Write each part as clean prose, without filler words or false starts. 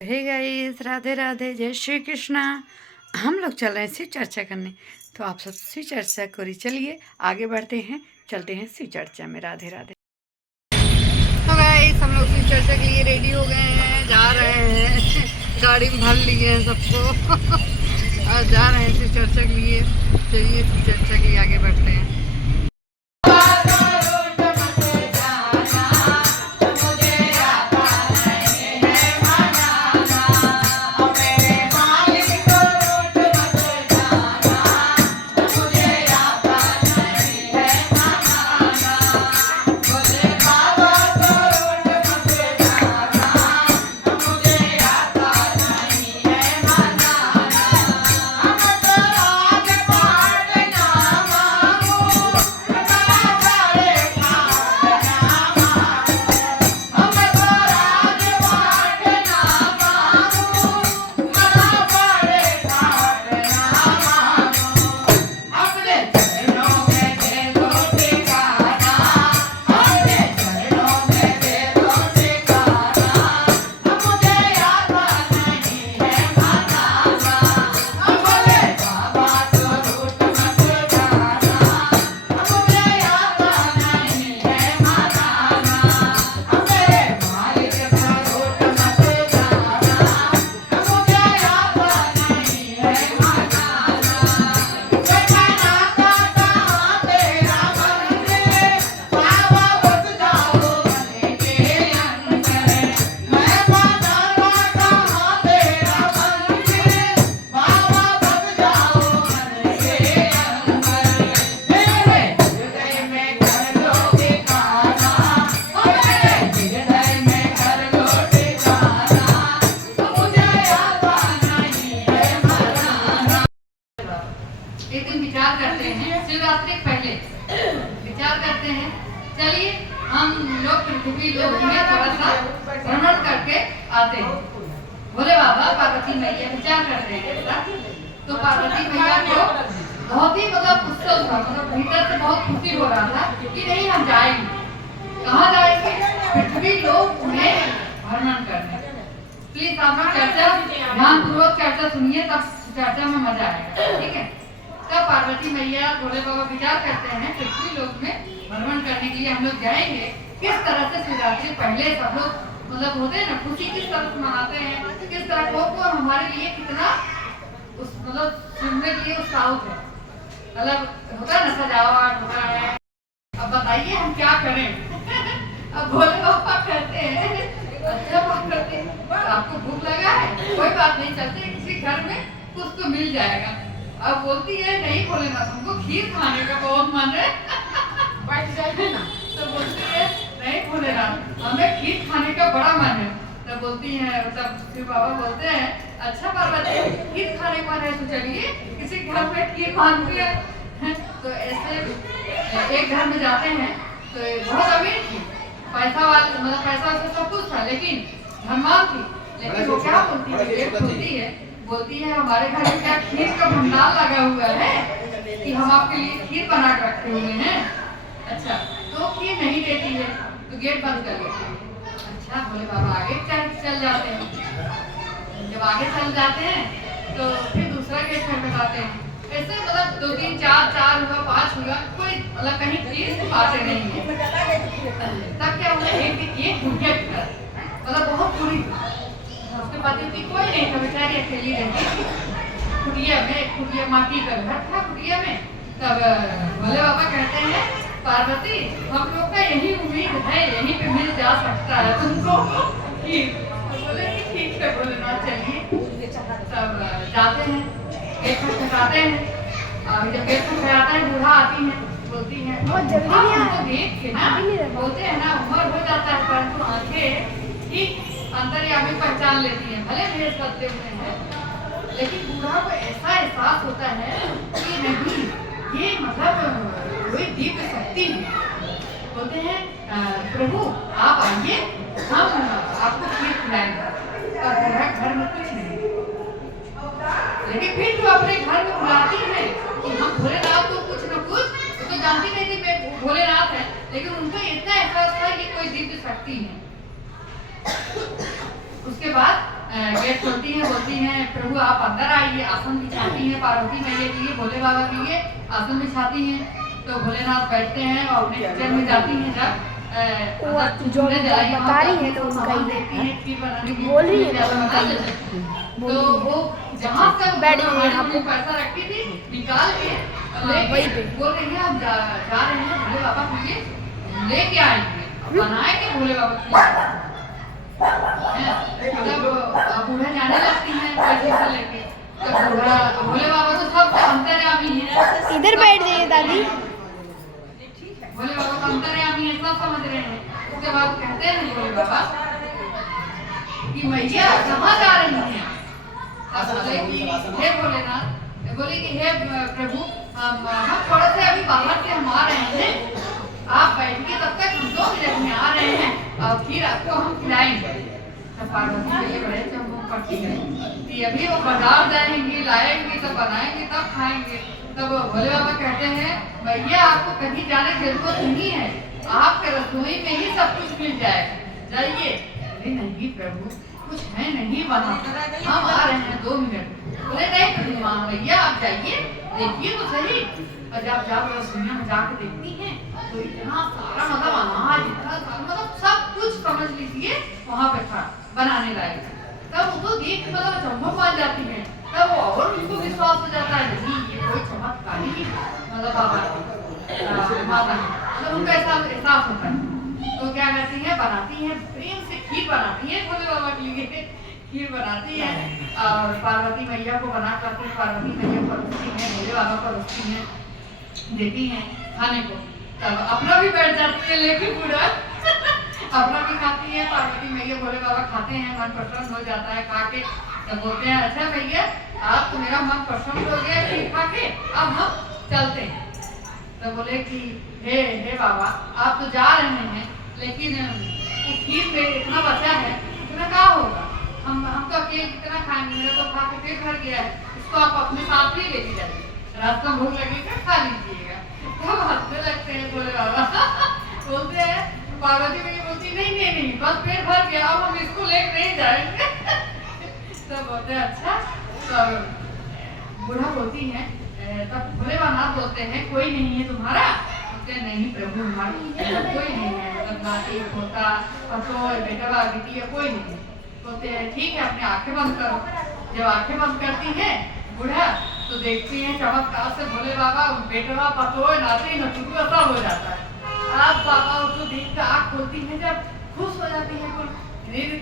Hey guys, Radhe Radhe, जय श्री कृष्णा। हम लोग चल रहे हैं शिव चर्चा करने, तो आप सब शिव चर्चा करी। चलिए आगे बढ़ते हैं, चलते हैं शिव चर्चा में। राधे राधे। तो गाइस, हम लोग शिव चर्चा के लिए रेडी हो गए हैं, जा रहे हैं। गाड़ी में भर लिए हैं सबको और जा रहे हैं शिव चर्चा के लिए। चलिए शिव चर्चा के लिए आगे बढ़ते हैं। एक दिन विचार करते हैं, शिवरात्रि पहले विचार करते हैं। चलिए हम लोग पृथ्वी लोक में थोड़ा सा भ्रमण करके आते हैं। भोले बाबा पार्वती मैया विचार करते हैं। तो पार्वती मैया को बहुत ही उत्सव था, भीतर से बहुत खुशी हो रहा था कि नहीं हम जाएंगे। कहाँ जाएंगे? पृथ्वी लोक में भ्रमण करने। प्लीज आप लोग चर्चा ध्यानपूर्वक चर्चा सुनिए, तब चर्चा में मजा आएगा। ठीक है। तब पार्वती मैया भोले बाबा विचार करते हैं पृथ्वी लोक में भ्रमण करने के लिए हम लोग जाएंगे। किस तरह से शिवरात्रि पहले सब लोग होते हैं ना, खुशी किस तरह से मनाते हैं, किस तरह को हमारे लिए कितना उस सुनने के लिए उत्साहित है, होता है ना, सजावट होता है। अब बताइए हम क्या करें। अब भोले बाबा कहते हैं अच्छा बात करते हैं, आपको भूख लगा है, कोई बात नहीं, चलते किसी घर में कुछ तो मिल जाएगा। अब बोलती है नहीं भोलेनाथ, हमको खीर खाने का बहुत मन है। बैठ जाइए ना। तो बोलती है नहीं भोलेनाथ, हमें खीर खाने का बड़ा मन है। तब बोलती है, तब शिव बाबा बोलते हैं अच्छा पार्वती, खीर खाने का मन है तो चलिए किसी घर में खीर मांगते हैं। तो ऐसे एक घर में जाते हैं, तो बहुत अमीर थी, पैसा वाले, पैसा से सब कुछ था, लेकिन धनवान थी। लेकिन वो क्या बोलती है, बोलती है हमारे घर में क्या खीर का भंडार लगा हुआ है कि हम आपके लिए खीर बना कर रखे हुए हैं। अच्छा, तो खीर नहीं देती है तो गेट बंद कर लेते हैं। अच्छा, भोले बाबा आगे चल जाते हैं। जब आगे चल जाते हैं तो फिर दूसरा गेट खटखटाते हैं। ऐसे 2 3 4 हुआ, 5 हुआ, कोई कहीं खीर पाते नहीं है। तब क्या हुआ, एक बुढ़िया बहुत बुरी, उसके पति कोई नहीं था, बेचारी अकेली रहती कुटिया माटी का घर था कुटिया में। तब भोले बाबा कहते हैं पार्वती, हम लोग का यही उम्मीद है, यहीं पे मिल जा सकता है तुमको खीर। बोले कि ठीक है भोलेनाथ, चलिए। तब जाते हैं, गेट खटखटाते हैं। और जब गेट खटखटाता है, बूढ़ा आती है, बोलती है बहुत जल्दी देख के ना, बोलते हैं ना उम्र हो जाता है परंतु आंखें ठीक अंतर्यामी पहचान लेती है, भले भेद करते हुए हैं, लेकिन बूढ़ा को ऐसा एहसास होता है कि नहीं ये कोई दिव्य शक्ति है। बोलते हैं प्रभु आप आइए, हम आपको खीर खिलाएंगे। और बूढ़ा घर में कुछ नहीं, लेकिन फिर जो अपने घर में बुलाती है कि हम भोलेनाथ को कुछ न कुछ, तो जानती नहीं थी मैं भोलेनाथ है, लेकिन उनको इतना एहसास था कि कोई दिव्य शक्ति है। उसके बाद गेट खोलती हैं, बोलती हैं प्रभु आप अंदर आइए। आसन बिछाती हैं पार्वती मैया के लिए, भोले बाबा के लिए आसन बिछाती हैं। तो भोलेनाथ बैठते हैं और अपने किचन में जाती हैं। जब जो बता रही है तो उनका ही बोल रही है तो उनका ही तो वो जहाँ से बैठ गई यहाँ पे पैसा रखी थी निकाल के वहीं पे बोल रही है हम जा रहे हैं भोले बाबा के लिए लेके आएंगे बनाएंगे भोले बाबा के लिए। जब बूढ़ा जाने लगती हैं पैसे से लेके तो भोले बाबा तो सब अंतर्यामी है। इधर बैठ जाइए दादी। भोले बाबा का अंतर्यामी है, सब समझ रहे हैं। उसके बाद कहते हैं भोले बाबा कि मैया कहाँ जा रही हैं? बोले कि हे भोलेनाथ, बोले कि हे प्रभु हम थोड़ा से अभी बाहर से हम आ रहे हैं, आप बैठिए तब तक हम 2 मिनट में आ रहे हैं और फिर आपको हम खिलाएंगे। तब पार्वती के लिए बड़े चंबो पड़ती है कि अभी वो बाजार जाएंगे लाएंगे तब बनाएंगे तब खाएंगे। तब भोले बाबा कहते हैं भैया आपको कहीं जाने की जरूरत नहीं है, आपके रसोई में ही सब कुछ मिल जाएगा, जाइए। अरे नहीं प्रभु कुछ है नहीं बना, हम आ रहे हैं 2 मिनट। बोले नहीं माँ भैया आप जाइए देखिए तो सही। और जब जब रसोईया में जाकर देखती हैं तो इतना सारा मतलब अनाज इतना सारा मतलब सब कुछ समझ लीजिए वहाँ पे था बनाने लायक। तब वो तो देख के मतलब चम्मच मान जाती है। तब वो और उनको विश्वास हो जाता है नहीं ये कोई चमत्कारी ही मतलब बाबा माता है, मतलब उनका ऐसा एहसास होता है। तो क्या करती है बनाती है प्रेम से खीर बनाती है भोले बाबा के लिए, खीर बनाती है और पार्वती मैया को बना करके पार्वती मैया परोसती है, भोले बाबा परोसती है, देती हैं खाने को। तब अपना भी बैठ जाती है लेके पूरा अपना भी खाती है पार्वती मैया, भोले बाबा खाते हैं, मन प्रसन्न हो जाता है खा के। तब बोलते हैं अच्छा भैया आप तो मेरा मन प्रसन्न हो गया खीर खा के, अब हम चलते हैं। तो बोले कि हे बाबा आप तो जा रहे हैं लेकिन खीर में इतना बचा है इतना क्या होगा, हम तो अकेले कितना खाएंगे, मेरा तो खा के पेट भर गया है, इसको आप अपने साथ ही लेके जाइए, रास्ता भूख लगेगा खा लीजिएगा। तब हंसने लगते हैं भोले बाबा बोलते हैं पार्वती मैया बोलती नहीं बस पेट भर गया अब हम इसको लेके नहीं जाएंगे। तब बोलते हैं अच्छा। तो बूढ़ा बोलती है तब भोलेनाथ बोलते हैं कोई नहीं है तुम्हारा? बोलते नहीं प्रभु हमारा कोई नहीं है, मतलब नाती पोता पसोर बेटवा बिटिया कोई नहीं है। बोलते हैं ठीक है अपनी आंखें बंद करो। जब आंखें बंद करती है बूढ़ा तो देखती है चमत्कार से भोले बाबा बेटवा पसोर नाती नतुआ सब हो जाता है। अब बाबा उसको देख कर आँख खोलती है जब खुश हो जाती है,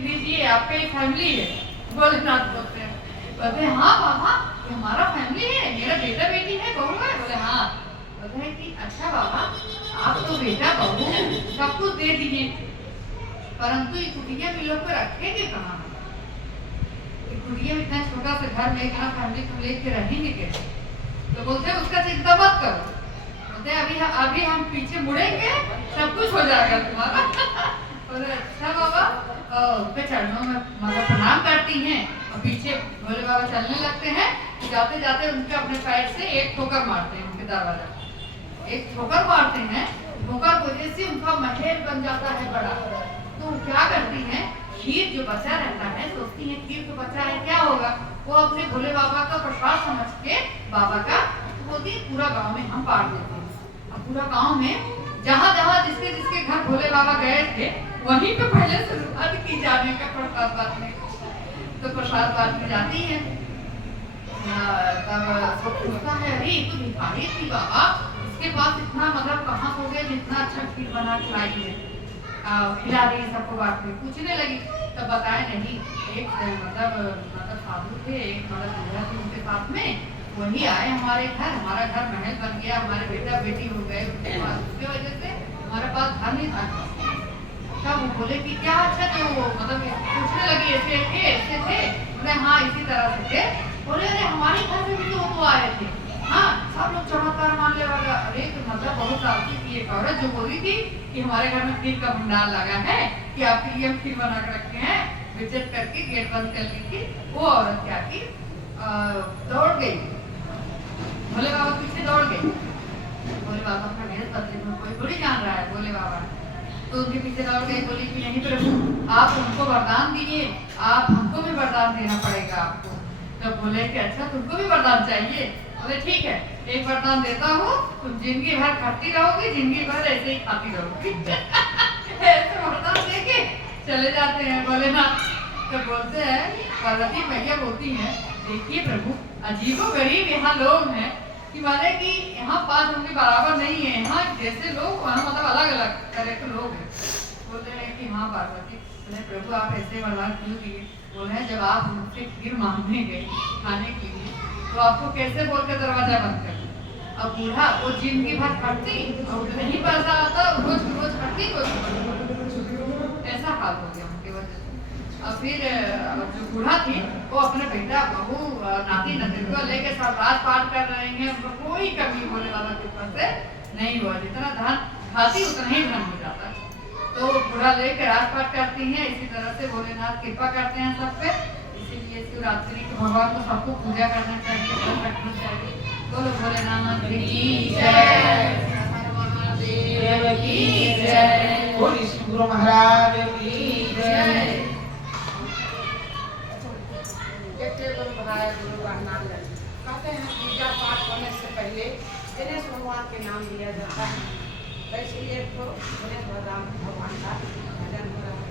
लीजिए आपका एक फैमिली है। भोलेनाथ बोलते हैं हाँ बाबा ये हमारा फैमिली है, मेरा बेटा बेटी है बहू है। बोले हाँ। बोलते हैं कि अच्छा बाबा आप तो बेटा बहू सब कुछ दे दीजिए परंतु ये कुटिया में लोग को रखेंगे कहाँ? कुटिया में इतना छोटा सा घर में इतना फैमिली को लेके रहेंगे कैसे? तो बोलते हैं उसका चिंता मत करो, बोलते अभी हम पीछे मुड़ेंगे सब कुछ हो जाएगा तुम्हारा। बोले अच्छा बाबा उनके चरणों में मतलब प्रणाम करती हैं और पीछे भोले बाबा चलने लगते हैं। जाते जाते उनके अपने पैर से एक ठोकर मारते हैं, उनके दरवाजा एक ठोकर मारते हैं, ठोकर की वजह से उनका महल बन जाता है बड़ा। तो क्या करती हैं खीर जो बचा रहता है सोचती है खीर तो बचा है क्या होगा, वो अपने भोले बाबा का प्रसाद समझ के बाबा का बोलती पूरा गाँव में हम बांट देते हैं। अब पूरा गाँव में जहाँ जहाँ जिसके जिसके घर भोले बाबा गए थे वहीं पे पहले शुरुआत की जाने का प्रसाद बांटने। तो प्रसाद बांटने जाती है तब सब पूछता है अरे तो भिखारी थी बाबा इसके पास इतना मतलब कहाँ हो गया जितना अच्छा खीर बना के लाई है, खिला रही सबको बांटने। पूछने लगी तब बताए नहीं एक मतलब साधु थे, एक मतलब दूल्हा थी उनके साथ में, वही आए हमारे घर, हमारा घर महल बन गया, हमारे बेटा बेटी हो गए उनके पास, उसकी वजह से हमारे पास घर नहीं था। तब वो बोले कि क्या अच्छा तो मतलब पूछने लगी ऐसे थे? बोले हाँ इसी तरह से थे। बोले अरे हमारे घर में भी तो आए थे, हाँ सब लोग चमत्कार मानने वाला। अरे तो मतलब बहुत सालती थी एक औरत जो बोली थी कि हमारे घर में खीर का भंडार लगा है कि आपके लिए हम खीर बना कर रखे हैं, विजिट करके गेट बंद कर ली थी। वो औरत क्या की दौड़ गई, भोले बाबा पीछे दौड़ गई। भोले बाबा का मेरे बदले में कोई थोड़ी जान रहा है भोले बाबा, तो उनके पीछे दौड़ गई, बोली कि नहीं प्रभु आप उनको वरदान दीजिए, आप हमको भी वरदान वरदान देना पड़ेगा आपको। तब बोले कि अच्छा तुमको भी वरदान चाहिए? बोले ठीक है, एक वरदान देता हूँ, तुम जिंदगी भर खाती रहोगी, जिंदगी भर ऐसे ही खाती रहोगी। ऐसे वरदान देके चले जाते हैं भोलेनाथ। तो बोलते हैं, पार्वती मैया बोलती हैं, देखिए प्रभु अजीबो गरीब यहाँ लोग हैं कि माने कि यहाँ 5 उंगली बराबर नहीं है, यहाँ जैसे लोग वहाँ मतलब अलग अलग तरह के लोग हैं। बोलते हैं कि हाँ पार्वती। बोले प्रभु आप ऐसे वरदान क्यों दिए? बोले हैं जब आप मुझसे खीर मांगने गई खाने के लिए तो आपको कैसे बोल के दरवाजा बंद कर दिया? अब बूढ़ा वो जिंदगी भर खटती और नहीं पैसा आता, रोज रोज खटती, ऐसा हाल हो गया उनके वजह से। अब फिर जो बूढ़ा थी वो अपने बेटा बहू नाती नतिन को लेके सब राजपाट कर रहे हैं, उनको कोई कमी होने वाला कृपा से नहीं हुआ, जितना धन खाती उतना ही धन हो जाता। तो बूढ़ा लेके राजपाट करती हैं, इसी तरह से भोलेनाथ कृपा करते हैं सब पे। इसीलिए शिवरात्रि के भगवान को सबको पूजा करना चाहिए, व्रत रखना चाहिए। बोलो भोलेनाथ की जय, महादेव की जय, बोली श्री गुरु महाराज की जय। कहते हैं पूजा पाठ होने से पहले गणेश भगवान के नाम लिया जाता है। वैसे ये तो गणेश भगवान का भजन हो रहा है।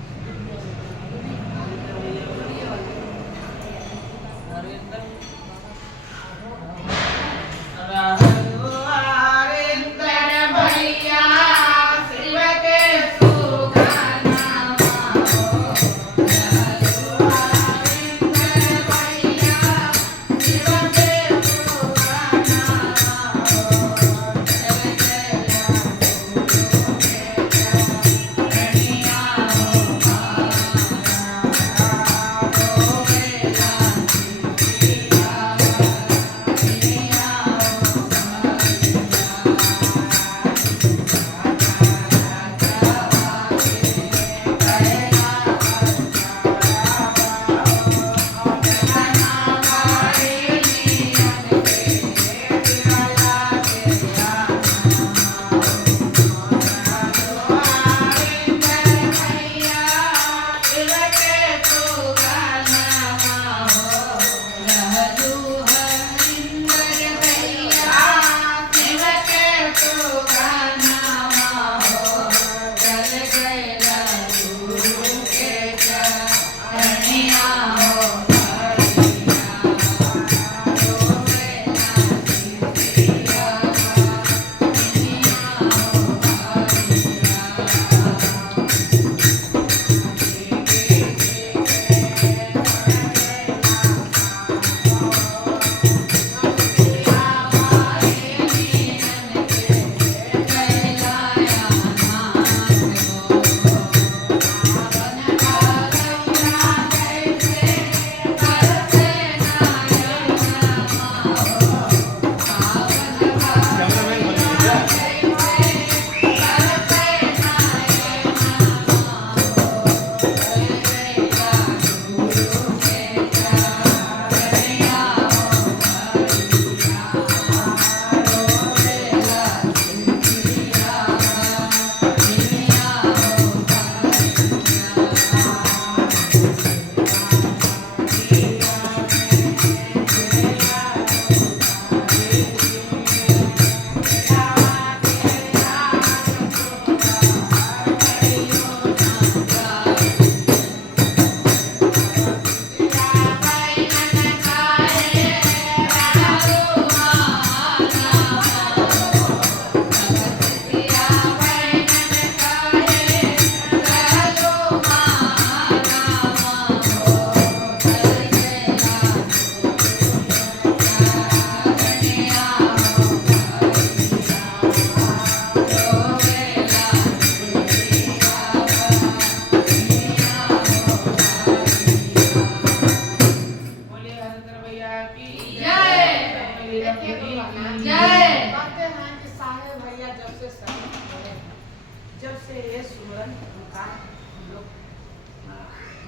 जब से ये सुमरन उनका हम लोग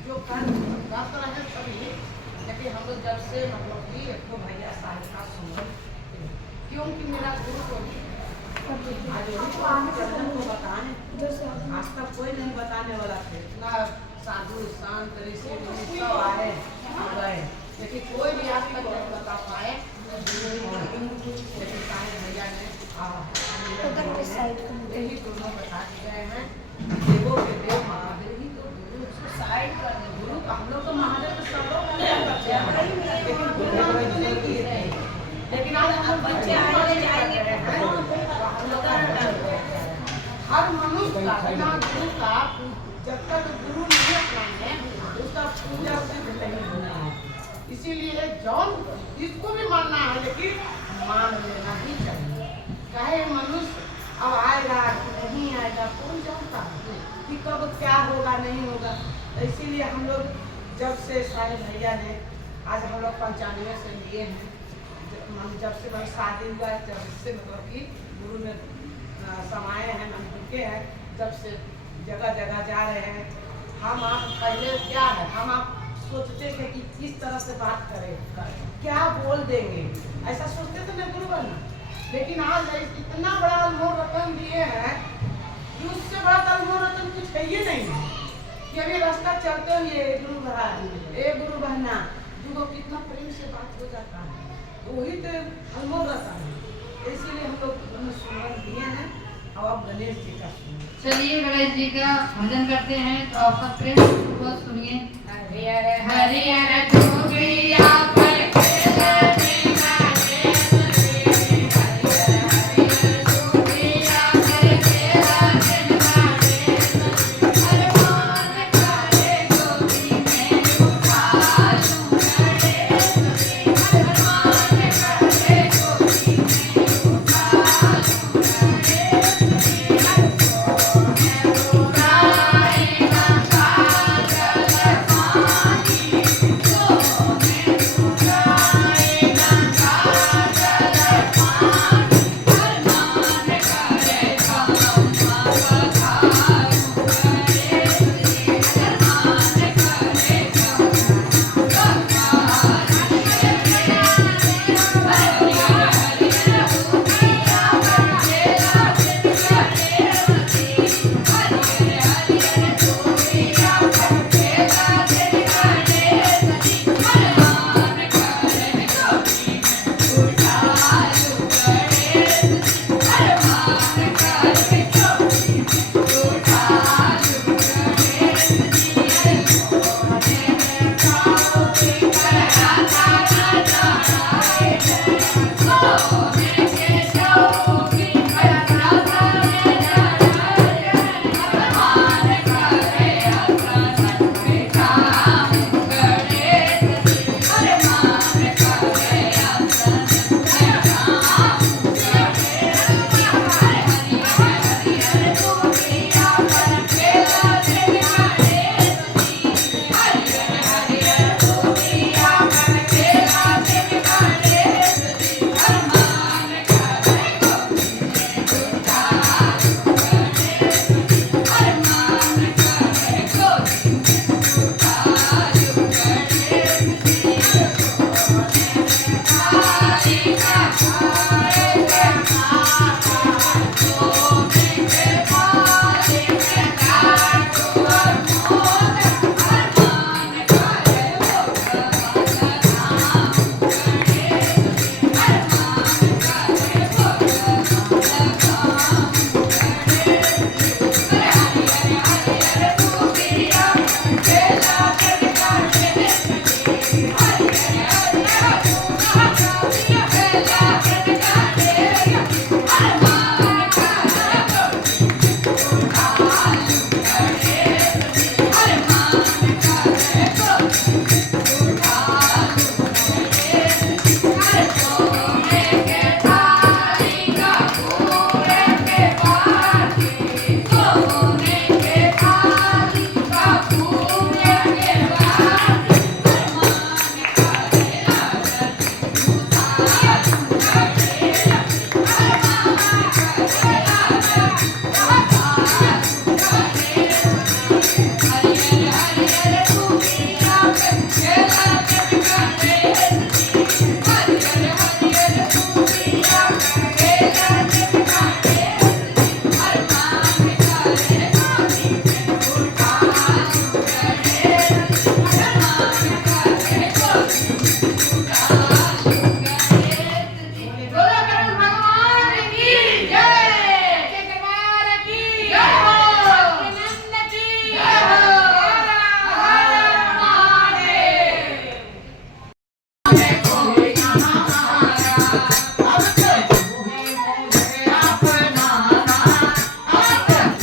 जो कर रहे सभी, लेकिन हम लोग जब से मतलब कि एक तो भैया साहब का सुमरन, क्योंकि मेरा गुरु को आज को बताने आज तक कोई नहीं बताने वाला थे। इतना साधु संत ऋषि सब आए अपना गुरु का जब तक गुरु नहीं अपनाएंगे उसका पूजा सिद्ध नहीं होना है। इसीलिए जौन इसको भी मानना है लेकिन मान लेना ही चाहिए। चाहे मनुष्य अब आएगा कि नहीं आएगा कौन जानता है कि कब क्या होगा नहीं होगा। तो इसीलिए हम लोग जब से सारे भैया ने आज हम लोग 95 से लिए हैं, जब से मेरी शादी हुआ है जब से मतलब कि गुरु ने समाये हैं, हम रुके हैं, जब से जगह जगह जा रहे हैं। हम आप पहले क्या है हम आप सोचते थे कि किस तरह से बात करें, क्या बोल देंगे, ऐसा सोचते थे ना गुरु बनना। लेकिन आज इतना बड़ा अनमोल रतन दिए हैं कि उससे बड़ा अनमोल रतन कुछ है ही नहीं है कि अभी रास्ता चलते हुए गुरु गुरु बहना जो कितना प्रेम से बात हो जाता है, तो वही तो अनमोल रतन है। इसीलिए हम लोग सुमन दिए हैं। और अब गणेश जी का चलिए गणेश जी का भजन करते हैं, तो आप सब प्रेम पूर्वक सुनिए। हरिहर हरिहर चूड़िया पर खेला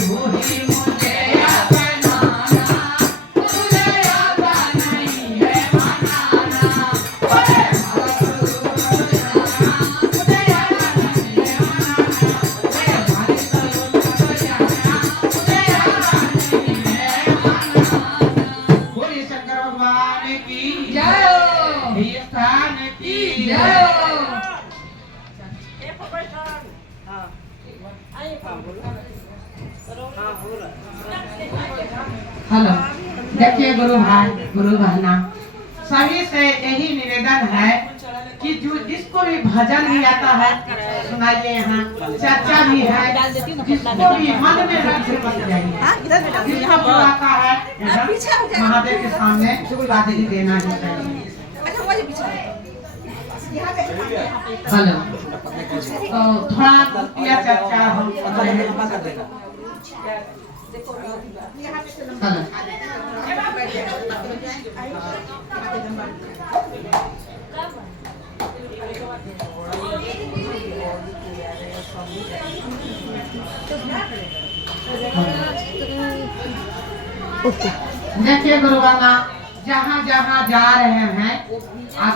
वही जय हो। स्थान की जय हो। हेलो, देखिए गुरु भाई गुरु बहना, सभी से यही निवेदन है कि जो जिसको भी भजन भी आता है सुनाइए, यहाँ चर्चा भी है, जिसको भी मन में रख से मत जाइए, जिसको जो आता है महादेव के सामने हाजिरी देना ही चाहिए। हेलो, तो थोड़ा भक्तिया चर्चा हम कर रहे हैं। हेलो, देखिए गुरु बाबा, जहाँ जहाँ जा रहे हैं आप